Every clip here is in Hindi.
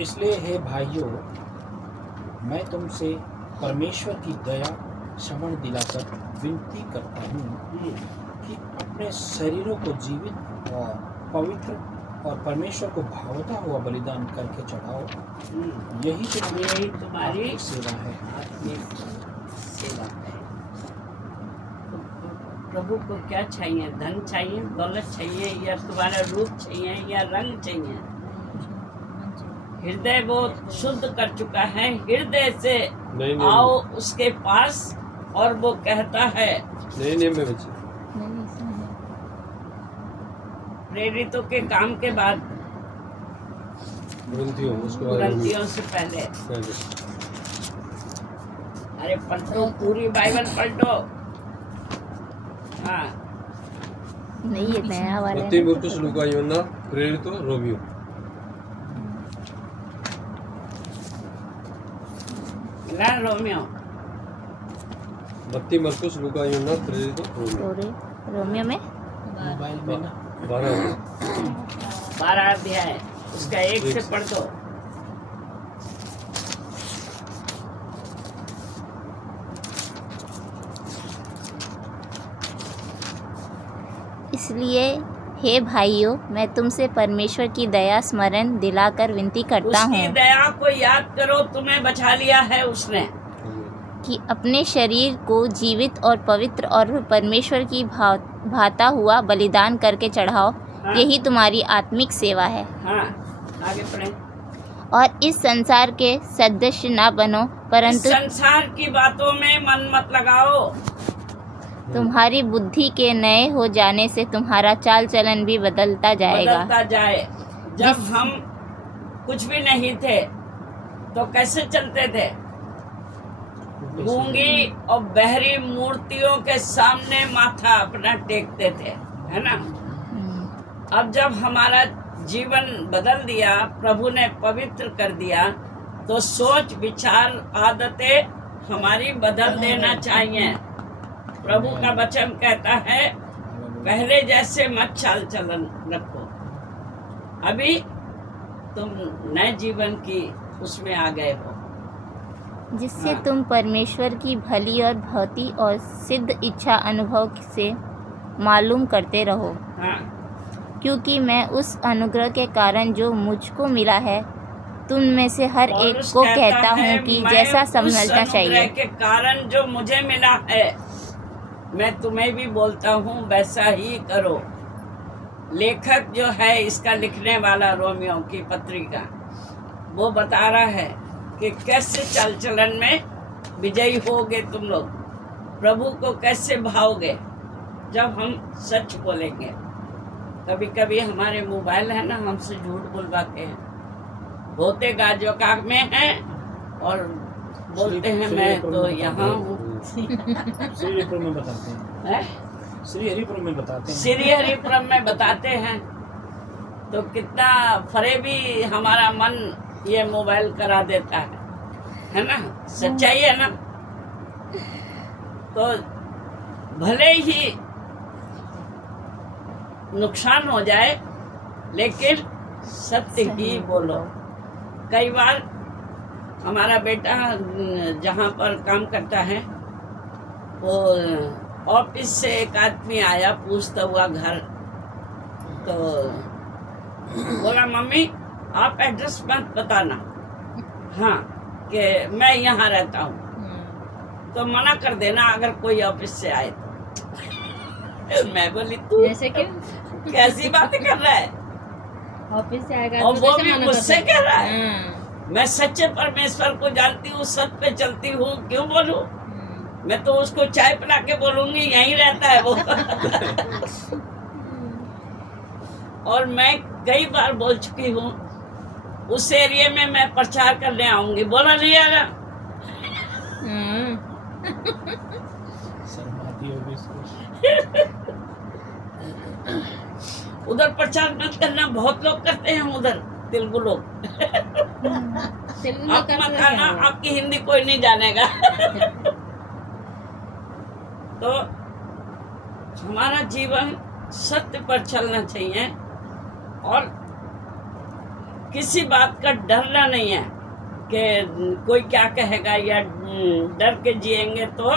इसलिए हे भाइयों, मैं तुमसे परमेश्वर की दया क्षमण दिलाकर विनती करता हूँ कि अपने शरीरों को जीवित और पवित्र और परमेश्वर को भावता हुआ बलिदान करके चढ़ाओ। यही तुम्हारी सेवा है। सेवा है। प्रभु को क्या चाहिए? धन चाहिए, दौलत चाहिए, या तुम्हारा रूप चाहिए, या रंग चाहिए? हृदय वो शुद्ध कर चुका है। हृदय से आओ उसके पास, और वो कहता है नहीं मैं बच्चे प्रेरितों के काम के बाद, ग्रंथियों से पहले। अरे पलटो, पूरी बाइबल पलटो। हाँ, नहीं ये नया वाला मत्ती, मरकुस, लूका, यूहन्ना, प्रेरितों, रोमियो। ला रोमियो। मत्ती, मरकुस, लूका, यूहन्ना, प्रेरितों, रोमियो। रोमियो में मोबाइल में ना 12 अध्याय, उसका 1 से पढ़ दो। इसलिए हे भाइयों, मैं तुमसे परमेश्वर की दया स्मरण दिलाकर विनती करता उसकी हूँ दया को याद करो, तुम्हें बचा लिया है उसने। कि अपने शरीर को जीवित और पवित्र और परमेश्वर की भाता हुआ बलिदान करके चढ़ाओ। हाँ। यही तुम्हारी आत्मिक सेवा है। हाँ, आगे पढ़े। और इस संसार के सदस्य ना बनो, परंतु संसार की बातों में मन मत लगाओ। तुम्हारी बुद्धि के नए हो जाने से तुम्हारा चाल चलन भी बदलता जाएगा। बदलता जाए। जब हम कुछ भी नहीं थे तो कैसे चलते थे? गूंगी और बहरी मूर्तियों के सामने माथा अपना टेकते थे, है ना? अब जब हमारा जीवन बदल दिया, प्रभु ने पवित्र कर दिया, तो सोच विचार आदतें हमारी बदल देना चाहिए। प्रभु का वचन कहता है पहले जैसे मत चाल चलन रखो। अभी तुम नए जीवन की उसमें आ गए हो, जिससे हाँ। तुम परमेश्वर की भली और भौती और सिद्ध इच्छा अनुभव से मालूम करते रहो। हाँ। क्योंकि मैं उस अनुग्रह के कारण जो मुझको मिला है, तुम में से हर एक पौलुस को कहता कहता है, हूँ कि मैं जैसा उस समझना अनुग्रह चाहिए। के कारण जो मुझे मिला है, मैं तुम्हें भी बोलता हूँ वैसा ही करो। लेखक जो है इसका लिखने वाला, रोमियो की पत्रिका, वो बता रहा है कि कैसे चाल चलन में विजयी होगे तुम लोग, प्रभु को कैसे भाओगे जब हम सच बोलेंगे। कभी कभी हमारे मोबाइल है ना, हमसे झूठ बुलवाते हैं, होते गाजोका में हैं और बोलते हैं मैं तो यहाँ हूँ। श्री हरिपुर में बताते हैं, श्री हरिपुर में बताते हैं, श्री हरिपुरम में बताते हैं। तो कितना फरेबी हमारा मन ये मोबाइल करा देता है ना? सच्चाई है ना? तो भले ही नुकसान हो जाए, लेकिन सत्य ही बोलो। कई बार हमारा बेटा जहाँ पर काम करता है, वो ऑफिस से एक आदमी आया पूछता हुआ घर, तो बोला मम्मी आप एड्रेस मत बताना, हाँ, कि मैं यहाँ रहता हूँ, तो मना कर देना अगर कोई ऑफिस से आए तो। मैं बोली तू ऐसे क्यों? कैसी बातें कर रहा है? ऑफिस से आएगा और तो वो कैसे भी मना मुझसे कर कह रहा है। हाँ। मैं सच्चे परमेश्वर को जानती हूँ, सत्य पे चलती हूँ, क्यों बोलूं? मैं तो उसको चाय पिला के बोलूंगी, यहीं रहता है वो। और मैं कई बार बोल चुकी हूँ, उस एरिया में मैं प्रचार करने आऊंगी, बोला नहीं आना। शर्माती होगी इसको। उधर प्रचार मत करना, बहुत लोग करते हैं उधर, तेलुगु लोग। तेलुगु आप लोग मत करते आना, हैं। आपकी हिंदी कोई नहीं जानेगा। तो हमारा जीवन सत्य पर चलना चाहिए। और किसी बात का डरना नहीं है कि कोई क्या कहेगा, या डर के जिएंगे तो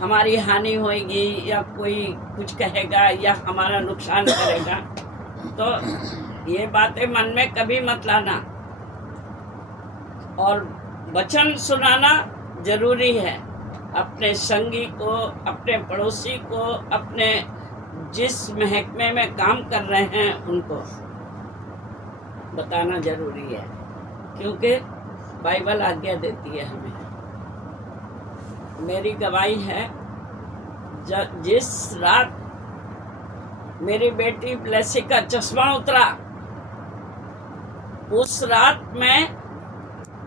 हमारी हानि होगी, या कोई कुछ कहेगा या हमारा नुकसान करेगा। तो ये बातें मन में कभी मत लाना। और वचन सुनाना जरूरी है, अपने संगी को, अपने पड़ोसी को, अपने जिस महकमे में काम कर रहे हैं उनको बताना जरूरी है, क्योंकि बाइबल आज्ञा देती है हमें। मेरी गवाही है, जिस रात मेरी बेटी ब्लेसी का चश्मा उतरा, उस रात मैं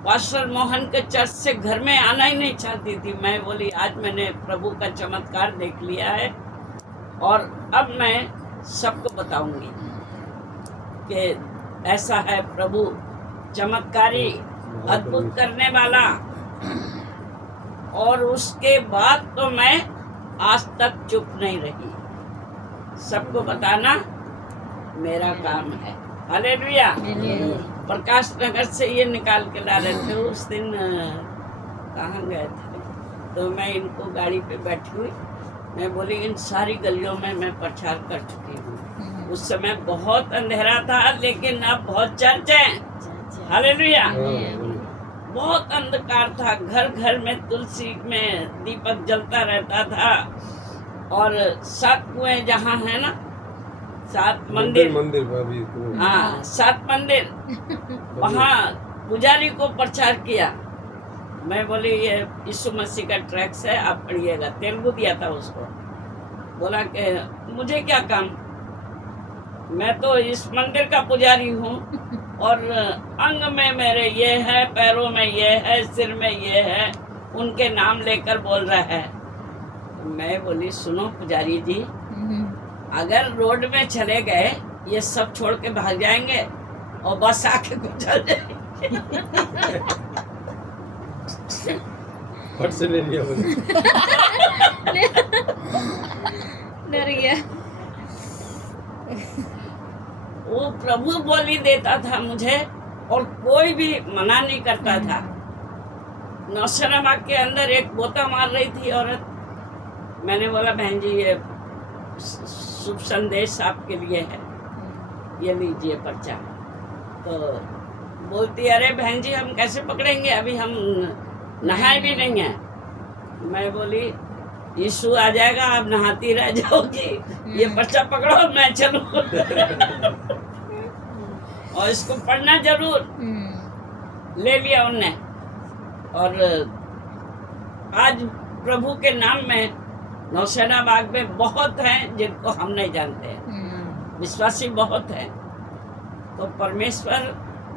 पास्टर मोहन के चर्च से घर में आना ही नहीं चाहती थी। मैं बोली आज मैंने प्रभु का चमत्कार देख लिया है और अब मैं सबको बताऊंगी कि ऐसा है प्रभु चमत्कारी, अद्भुत करने वाला। और उसके बाद तो मैं आज तक चुप नहीं रही, सबको बताना मेरा काम है। हालेलुया। प्रकाश नगर से ये निकाल के ला रहे थे, उस दिन कहाँ गए थे, तो मैं इनको गाड़ी पे बैठी हुई, मैं बोली इन सारी गलियों में मैं प्रचार कर चुकी हूँ। उस समय बहुत अंधेरा था, लेकिन अब बहुत चर्च है। हालेलुया। बहुत अंधकार था, घर घर में तुलसी में दीपक जलता रहता था। और 7 कुएं जहाँ है ना, 7 मंदिर, हाँ 7 मंदिर, वहाँ पुजारी को प्रचार किया। मैं बोली ये यीशु मसीह का ट्रैक्स है, आप पढ़िएगा। तेलुगु दिया था उसको। बोला कि मुझे क्या काम, मैं तो इस मंदिर का पुजारी हूँ और अंग में मेरे ये है, पैरों में ये है, सिर में ये है, उनके नाम लेकर बोल रहा है। मैं बोली सुनो पुजारी जी, अगर रोड में चले गए ये सब छोड़ के भाग जाएंगे और बस आके गुजर जाएंगे। फट से ले लिया डर गया। वो प्रभु बोली देता था मुझे और कोई भी मना नहीं करता था। नौशराबाग के अंदर एक बोता मार रही थी औरत। मैंने बोला बहन जी ये शुभ संदेश आपके लिए है, ये लीजिए पर्चा। तो बोलती अरे बहन जी हम कैसे पकड़ेंगे, अभी हम नहाए भी नहीं है। मैं बोली यीशु आ जाएगा, आप नहाती रह जाओगी, ये पर्चा पकड़ो मैं चलूं। और इसको पढ़ना जरूर। ले लिया उनने। और आज प्रभु के नाम में नौसेना बाग में बहुत हैं जिनको हम नहीं जानते हैं, विश्वासी बहुत हैं। तो परमेश्वर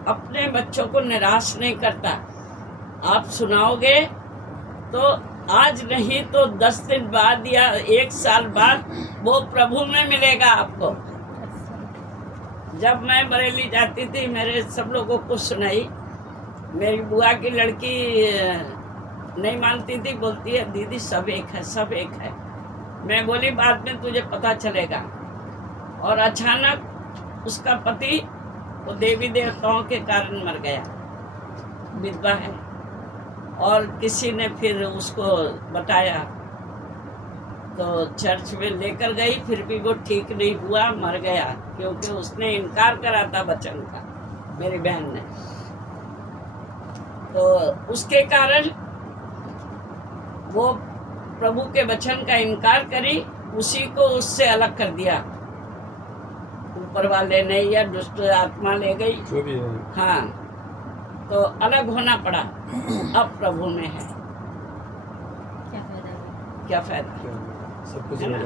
अपने बच्चों को निराश नहीं करता। आप सुनाओगे तो आज नहीं तो 10 दिन बाद या 1 साल बाद वो प्रभु में मिलेगा आपको। जब मैं बरेली जाती थी, मेरे सब लोगों को सुनाई। मेरी बुआ की लड़की नहीं मानती थी, बोलती है दीदी सब एक है, सब एक है। मैं बोली बाद में तुझे पता चलेगा। और अचानक उसका पति वो देवी देवताओं के कारण मर गया, विधवा है। और किसी ने फिर उसको बताया तो चर्च में लेकर गई, फिर भी वो ठीक नहीं हुआ, मर गया, क्योंकि उसने इनकार करा था वचन का, मेरी बहन ने। तो उसके कारण वो प्रभु के वचन का इनकार करी, उसी को उससे अलग कर दिया ऊपर वाले ने, या दुष्ट आत्मा ले गई, जो भी है। हाँ। तो अलग होना पड़ा। अब प्रभु में है, क्या फायदा हुआ? क्या फायदा। सब कुछ है ना?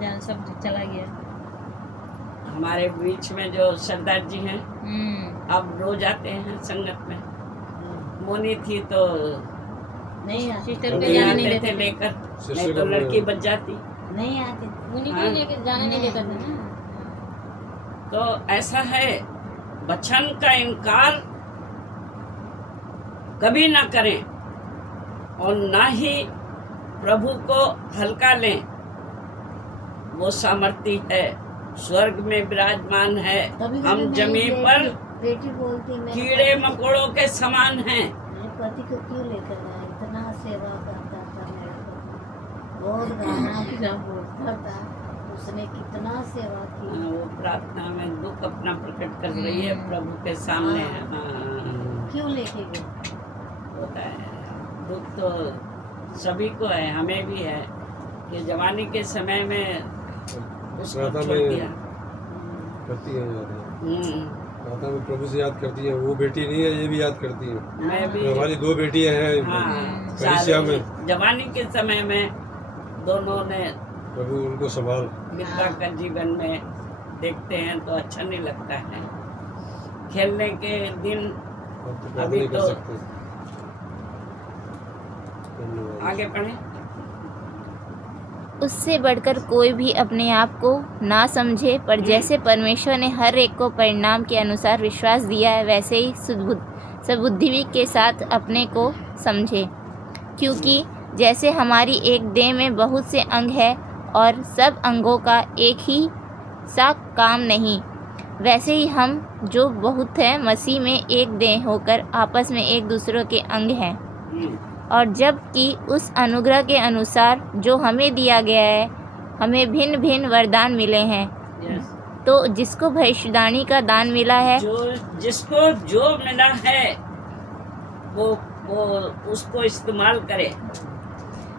जान सब चला गया। हमारे बीच में जो सरदार जी हैं अब रोज आते हैं संगत में। मोनी थी तो नहीं सिस्टर को को जाने नहीं आते थे देते। लेकर, शिष्य नहीं तो को लड़की बच जाती। नहीं आते, उन्हीं हाँ। को लेके जाने नहीं देता था ना। तो ऐसा है, वचन का इनकार कभी ना करें और ना ही प्रभु को हल्का लें। वो सामर्थी है, स्वर्ग में विराजमान है, कभी हम नहीं जमीन पर लेते। बेटी बोलती मैं कीड़े मकोड़ों के समान हैं। मेरे पति को क्यों लेकर गया, इतना सेवा करता था मेरे को, बहुत गाना भी बोलता था, उसने कितना सेवा की। वो प्रार्थना में दुख अपना प्रकट कर रही है प्रभु के सामने। हाँ, क्यों लेके गए? होता है दुख तो सभी को है, हमें भी है कि जवानी के समय में उसको प्रार्थना छोड़ में दिया। करती है यार। प्रार्थना में प्रभु से याद करती है। वो बेटी नहीं है, ये भी याद करती है। मैं भी हमारी 2 बेटियां हैं हाँ, कलिसिया में। जवानी के समय में दोनों ने प्रभु उनको संभाल। मित्रा का जीवन में देखते हैं तो अच्छा नहीं लगता है। खेलने के दिन हम तो अभी नहीं कर तो- सकते। धन्यवाद। आगे पढ़े। उससे बढ़कर कोई भी अपने आप को ना समझे, पर जैसे परमेश्वर ने हर एक को परिणाम के अनुसार विश्वास दिया है, वैसे ही सद्बुद्धि के साथ अपने को समझे। क्योंकि जैसे हमारी एक देह में बहुत से अंग है और सब अंगों का एक ही सा काम नहीं, वैसे ही हम जो बहुत हैं मसीह में एक देह होकर आपस में एक दूसरे के अंग हैं। और जबकि उस अनुग्रह के अनुसार जो हमें दिया गया है, हमें भिन्न भिन्न वरदान मिले हैं। यस, तो जिसको भविष्यवाणी का दान मिला है, जो जिसको जो मिला है वो उसको इस्तेमाल करे।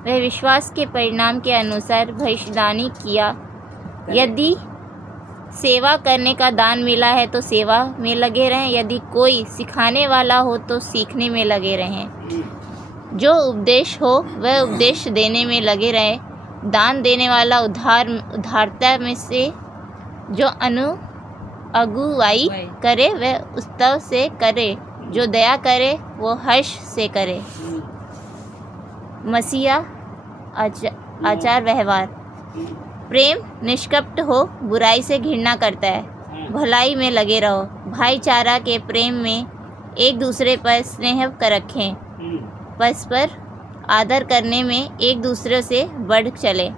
वह विश्वास के परिणाम के अनुसार भविष्यवाणी किया। यदि सेवा करने का दान मिला है तो सेवा में लगे रहें, यदि कोई सिखाने वाला हो तो सीखने में लगे रहें। जो उपदेश हो वह उपदेश देने में लगे रहे। दान देने वाला उदारता में से जो अगुवाई करे वह उत्सव से करे, जो दया करे वो हर्ष से करे। मसीहा आचार व्यवहार। प्रेम निष्कपट हो, बुराई से घृणा करता है, भलाई में लगे रहो, भाईचारा के प्रेम में एक दूसरे पर स्नेह कर रखें, परस्पर आदर करने में एक दूसरे से बढ़ चले,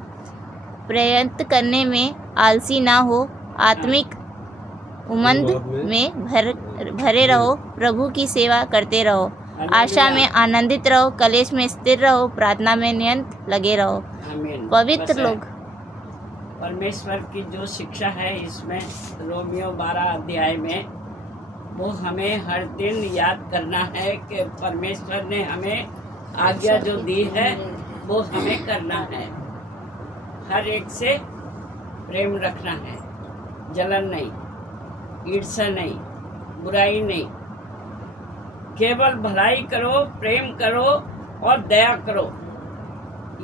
प्रयत्न करने में आलसी ना हो, आत्मिक उमंग में भरे रहो, प्रभु की सेवा करते रहो, आशा में आनंदित रहो, कलेश में स्थिर रहो, प्रार्थना में निरंतर लगे रहो। आमीन। पवित्र बस लोग। परमेश्वर की जो शिक्षा है इसमें रोमियो 12 अध्याय में वो हमें हर दिन याद करना है कि परमेश्वर ने हमें आज्ञा जो दी है वो हमें करना है। हर एक से प्रेम रखना है, जलन नहीं, ईर्ष्या नहीं, बुराई नहीं, केवल भलाई करो, प्रेम करो और दया करो,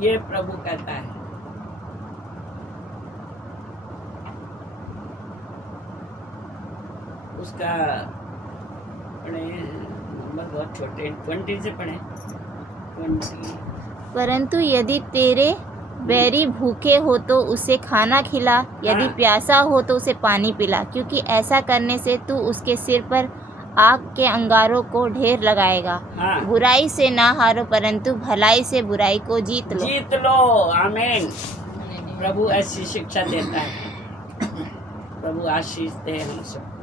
ये प्रभु कहता है। उसका पढ़े नंबर बहुत छोटे 20 से पढ़े 20। परंतु यदि तेरे बैरी भूखे हो तो उसे खाना खिला, यदि हाँ। प्यासा हो तो उसे पानी पिला, क्योंकि ऐसा करने से तू उसके सिर पर आग के अंगारों को ढेर लगाएगा। हाँ। बुराई से ना हारो, परंतु भलाई से बुराई को जीत लो। जीत लो। आमीन। प्रभु ऐसी शिक्षा देता है। प्रभु आशीष दे हम सबको।